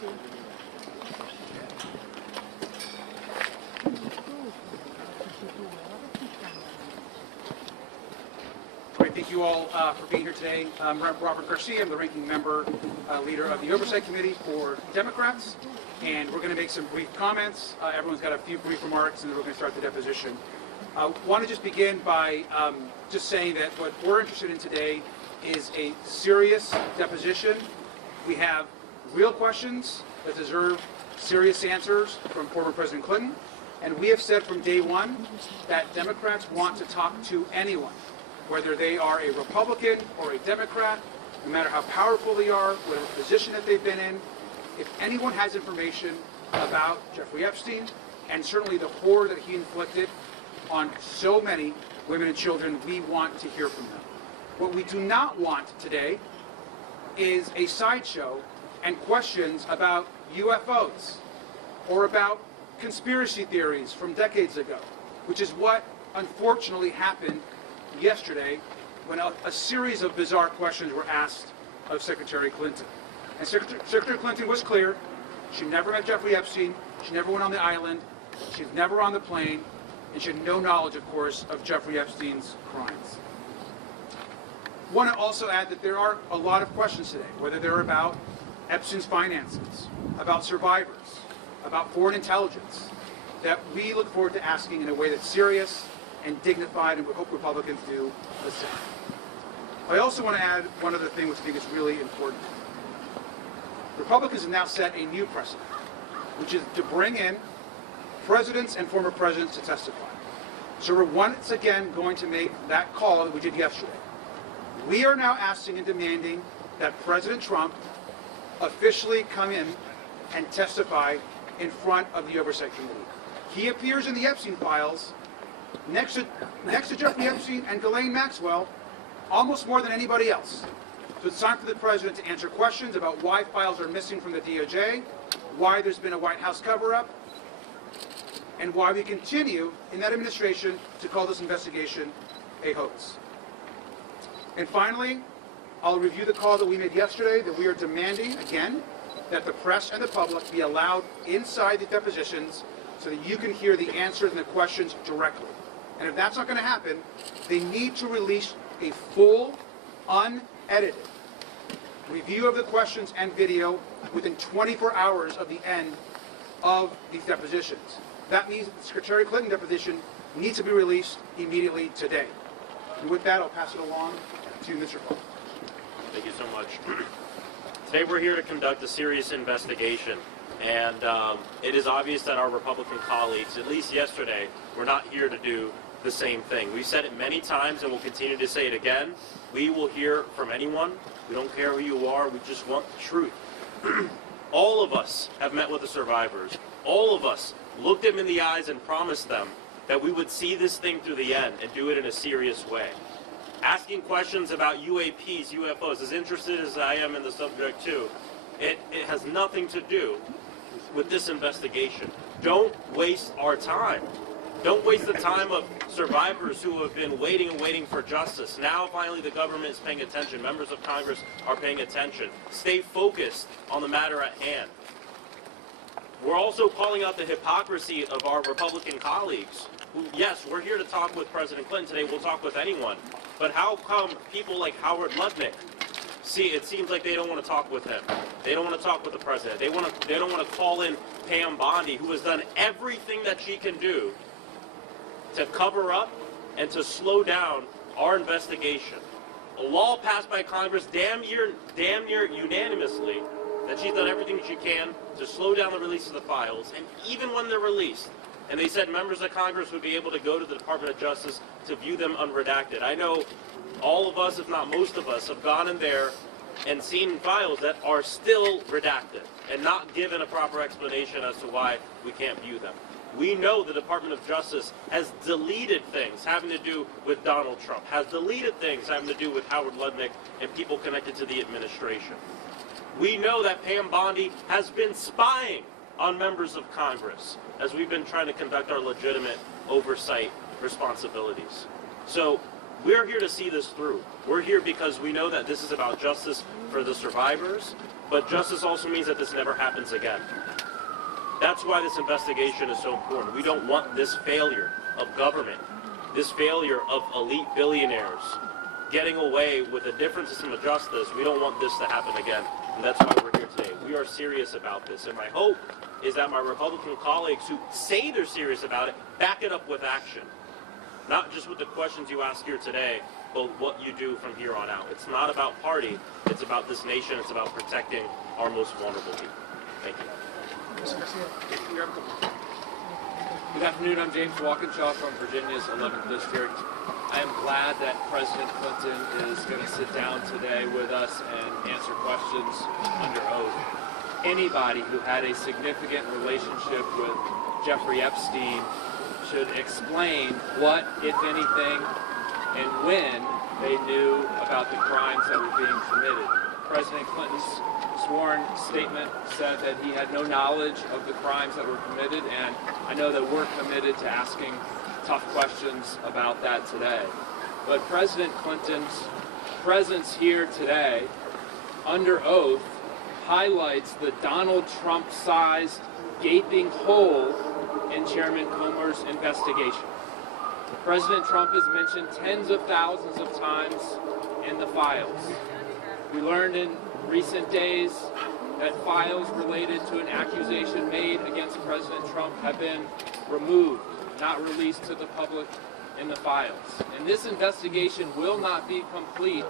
Great, thank you all for being here today. I'm Robert Garcia. I'm the ranking member, leader of the Oversight Committee for Democrats, and we're going to make some brief comments. Everyone's got a few brief remarks, and then we're going to start the deposition. I want to just begin by just saying that what we're interested in today is a serious deposition. We have real questions that deserve serious answers from former President Clinton, and we have said from day one that Democrats want to talk to anyone, whether they are a Republican or a Democrat, no matter how powerful they are, whatever position that they've been in. If anyone has information about Jeffrey Epstein, and certainly the horror that he inflicted on so many women and children, we want to hear from them. What we do not want today is a sideshow and questions about UFOs or about conspiracy theories from decades ago, which is what unfortunately happened yesterday when a series of bizarre questions were asked of Secretary Clinton. And Secretary Clinton was clear. She never met Jeffrey Epstein. She never went on the island. She was never on the plane. And she had no knowledge, of course, of Jeffrey Epstein's crimes. I want to also add that there are a lot of questions today, whether they're about Epstein's finances, about survivors, about foreign intelligence, that we look forward to asking in a way that's serious and dignified, and we hope Republicans do the same. I also want to add one other thing which I think is really important. Republicans have now set a new precedent, which is to bring in presidents and former presidents to testify. So we're once again going to make that call that we did yesterday. We are now asking and demanding that President Trump officially come in and testify in front of the Oversight Committee. He appears in the Epstein files next to Jeffrey Epstein and Ghislaine Maxwell almost more than anybody else. So it's time for the president to answer questions about why files are missing from the DOJ, why there's been a White House cover-up, and why we continue in that administration to call this investigation a hoax. And finally, I'll review the call that we made yesterday, that we are demanding, again, that the press and the public be allowed inside the depositions so that you can hear the answers and the questions directly. And if that's not going to happen, they need to release a full, unedited review of the questions and video within 24 hours of the end of these depositions. That means that the Secretary Clinton deposition needs to be released immediately today. And with that, I'll pass it along to Mr. Paul. Thank you so much. Today we're here to conduct a serious investigation, and it is obvious that our Republican colleagues, at least yesterday, were not here to do the same thing. We've said it many times and we'll continue to say it again. We will hear from anyone. We don't care who you are. We just want the truth. All of us have met with the survivors. All of us looked them in the eyes and promised them that we would see this thing through the end and do it in a serious way. Asking questions about UAPs, UFOs, as interested as I am in the subject too, it has nothing to do with this investigation. Don't waste our time. Don't waste the time of survivors who have been waiting and waiting for justice. Now finally the government is paying attention. Members of Congress are paying attention. Stay focused on the matter at hand. We're also calling out the hypocrisy of our Republican colleagues who, yes, we're here to talk with President Clinton today. We'll talk with anyone. But how come people like Howard Lutnick, see, it seems like they don't want to talk with him. They don't want to talk with the president. They don't want to call in Pam Bondi, who has done everything that she can do to cover up and to slow down our investigation. A law passed by Congress damn near unanimously that she's done everything she can to slow down the release of the files, and even when they're released, and they said members of Congress would be able to go to the Department of Justice to view them unredacted. I know all of us, if not most of us, have gone in there and seen files that are still redacted and not given a proper explanation as to why we can't view them. We know the Department of Justice has deleted things having to do with Donald Trump, has deleted things having to do with Howard Lutnick and people connected to the administration. We know that Pam Bondi has been spying on members of Congress as we've been trying to conduct our legitimate oversight responsibilities. So we're here to see this through. We're here because we know that this is about justice for the survivors, But justice also means that this never happens again. That's why this investigation is so important. We don't want this failure of government, this failure of elite billionaires getting away with a different system of justice. We don't want this to happen again. And that's why we're here today. We are serious about this. And my hope is that my Republican colleagues who say they're serious about it, back it up with action. Not just with the questions you ask here today, but what you do from here on out. It's not about party. It's about this nation. It's about protecting our most vulnerable people. Thank you. Mr. Garcia. Good afternoon. I'm James Walkinshaw from Virginia's 11th District. I am glad that President Clinton is going to sit down today with us and answer questions under oath. Anybody who had a significant relationship with Jeffrey Epstein should explain what, if anything, and when they knew about the crimes that were being committed. President Clinton's sworn statement said that he had no knowledge of the crimes that were committed, and I know that we're committed to asking tough questions about that today. But President Clinton's presence here today, under oath, highlights the Donald Trump-sized gaping hole in Chairman Comer's investigation. President Trump is mentioned tens of thousands of times in the files. We learned in recent days that files related to an accusation made against President Trump have been removed, not released to the public in the files. And this investigation will not be complete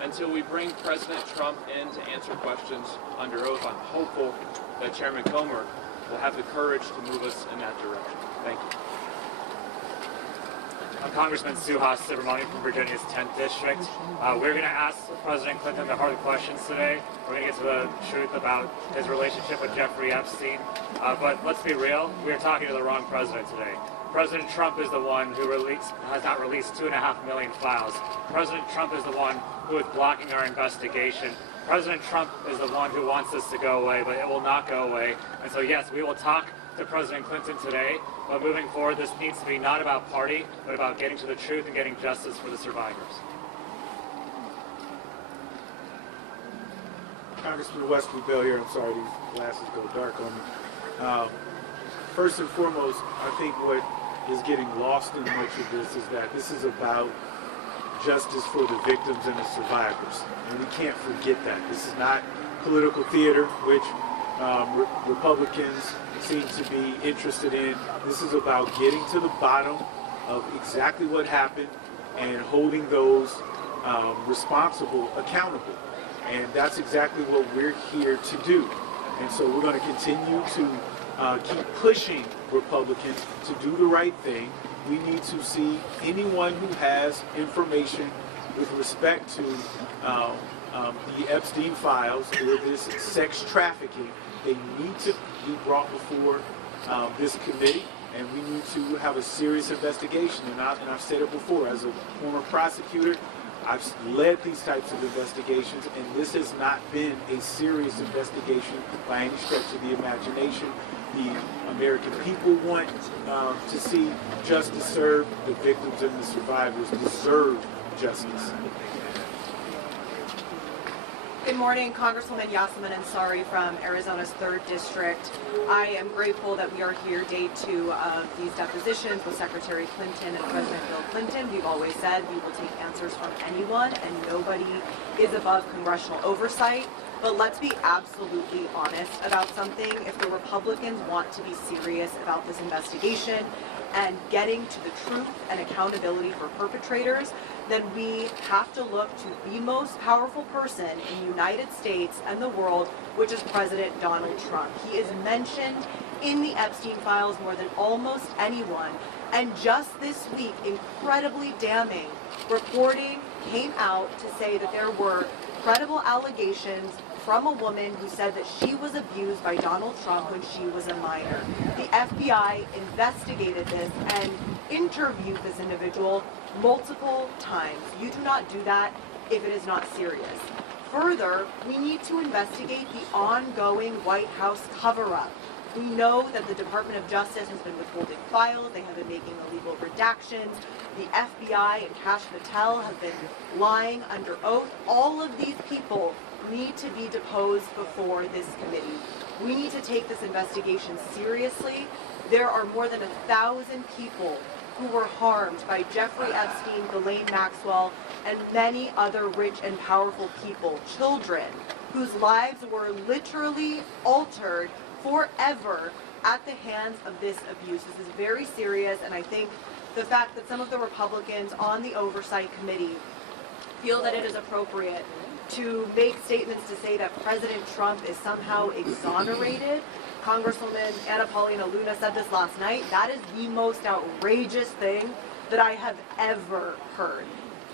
until we bring President Trump in to answer questions under oath. I'm hopeful that Chairman Comer will have the courage to move us in that direction. Thank you. I'm Congressman Suhas Subramanian from Virginia's 10th District. We're going to ask President Clinton the hard questions today. We're going to get to the truth about his relationship with Jeffrey Epstein. But let's be real, we're talking to the wrong president today. President Trump is the one who has not released 2.5 million files. President Trump is the one who is blocking our investigation. President Trump is the one who wants this to go away, but it will not go away. And so yes, we will talk to President Clinton today, but moving forward, this needs to be not about party, but about getting to the truth and getting justice for the survivors. Congressman Wesley Bell here. I'm sorry, these glasses go dark on me. First and foremost, I think what is getting lost in much of this is that this is about justice for the victims and the survivors. And we can't forget that. This is not political theater, which Republicans seem to be interested in. This is about getting to the bottom of exactly what happened and holding those responsible accountable. And that's exactly what we're here to do. And so we're going to continue to keep pushing Republicans to do the right thing. We need to see anyone who has information with respect to the Epstein files or this sex trafficking. They need to be brought before this committee, and we need to have a serious investigation. And I've said it before, as a former prosecutor, I've led these types of investigations, and this has not been a serious investigation by any stretch of the imagination. The American people want to see justice served. The victims and the survivors deserve justice. Good morning, Congresswoman Yasmin Ansari from Arizona's 3rd District. I am grateful that we are here day 2 of these depositions with Secretary Clinton and President Bill Clinton. We've always said we will take answers from anyone and nobody is above congressional oversight. But let's be absolutely honest about something. If the Republicans want to be serious about this investigation and getting to the truth and accountability for perpetrators, then we have to look to the most powerful person in the United States and the world, which is President Donald Trump. He is mentioned in the Epstein files more than almost anyone. And just this week, incredibly damning reporting came out to say that there were credible allegations from a woman who said that she was abused by Donald Trump when she was a minor. The FBI investigated this and interviewed this individual multiple times. You do not do that if it is not serious. Further, we need to investigate the ongoing White House cover-up. We know that the Department of Justice has been withholding files, they have been making illegal redactions, the FBI and Kash Patel have been lying under oath. All of these people need to be deposed before this committee. We need to take this investigation seriously. There are more than 1,000 people who were harmed by Jeffrey Epstein, Ghislaine Maxwell, and many other rich and powerful people, children, whose lives were literally altered forever at the hands of this abuse. This is very serious, and I think the fact that some of the Republicans on the Oversight Committee feel that it is appropriate to make statements to say that President Trump is somehow exonerated. Congresswoman Anna Paulina Luna said this last night. That is the most outrageous thing that I have ever heard.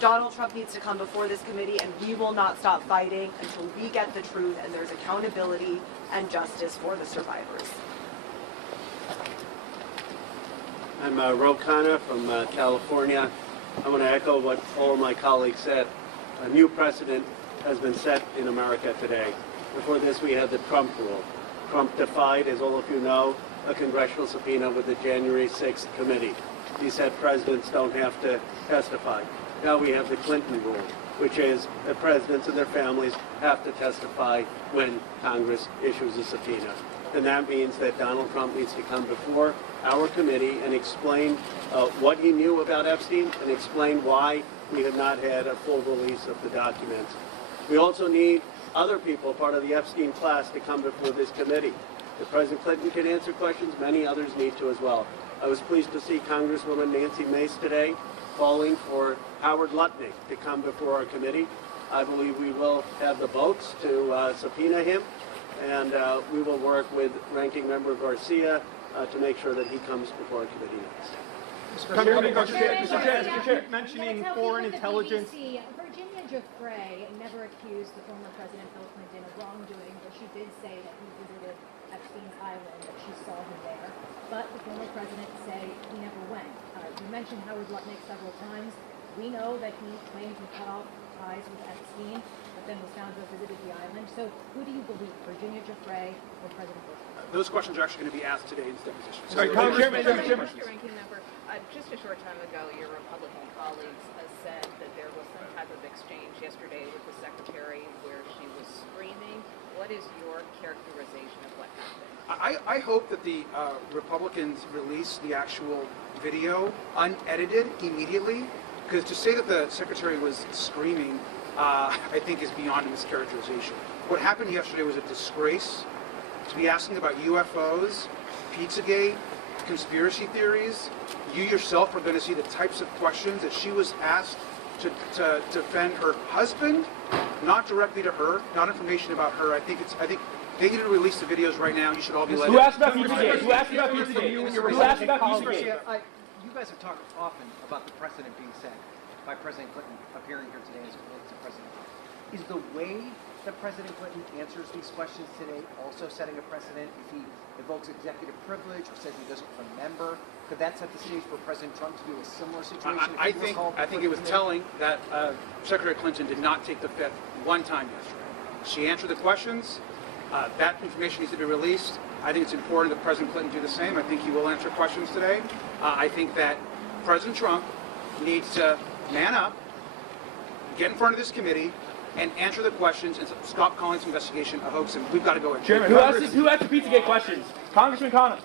Donald Trump needs to come before this committee, and we will not stop fighting until we get the truth and there's accountability and justice for the survivors. I'm Ro Khanna from California. I want to echo what all of my colleagues said. A new precedent has been set in America today. Before this, we had the Trump rule. Trump defied, as all of you know, a congressional subpoena with the January 6th committee. He said presidents don't have to testify. Now we have the Clinton rule, which is that presidents and their families have to testify when Congress issues a subpoena. And that means that Donald Trump needs to come before our committee and explain what he knew about Epstein and explain why we have not had a full release of the documents. We also need other people, part of the Epstein class, to come before this committee. If President Clinton can answer questions, many others need to as well. I was pleased to see Congresswoman Nancy Mace today calling for Howard Lutnick to come before our committee. I believe we will have the votes to subpoena him, and we will work with Ranking Member Garcia to make sure that he comes before our committee next. Mr. Chair, mentioning foreign intelligence. Virginia Giuffre never accused the former President Bill Clinton of wrongdoing, but she did say that he visited Epstein's island, that she saw him there. But the former president said he never went. You mentioned Howard Lutnick several times. We know that he claimed he cut off ties with Epstein, but then was found to have visited the island. So who do you believe, Virginia Giuffre or President Bush? Those questions are actually going to be asked today in this deposition. Sorry, Chairman. Mr. Ranking Member, just a short time ago, your Republican colleagues said that there was some type of exchange yesterday with the Secretary where she was screaming. What is your characterization of what happened? I hope that the Republicans release the actual video unedited immediately, because to say that the Secretary was screaming, I think is beyond a mischaracterization. What happened yesterday was a disgrace. To be asking about UFOs, Pizzagate, conspiracy theories, you yourself are going to see the types of questions that she was asked to defend her husband, not directly to her, not information about her. I think they need to release the videos right now. You should all be let. Who asked about Pizzagate? Who asked about Pizzagate? Who asked about Pizzagate? You guys have talked often about the precedent being set by President Clinton appearing here today as it relates to President Trump. Is the way that President Clinton answers these questions today also setting a precedent? If he invokes executive privilege or says he doesn't remember, could that set the stage for President Trump to do a similar situation? I think it was telling that Secretary Clinton did not take the fifth one time yesterday. She answered the questions. That information needs to be released. I think it's important that President Clinton do the same. I think he will answer questions today. I think that President Trump needs to man up, get in front of this committee, and answer the questions and stop calling this investigation a hoax. And we've got to go in. Chairman, who asked the Pizzagate questions? Congressman Khanna.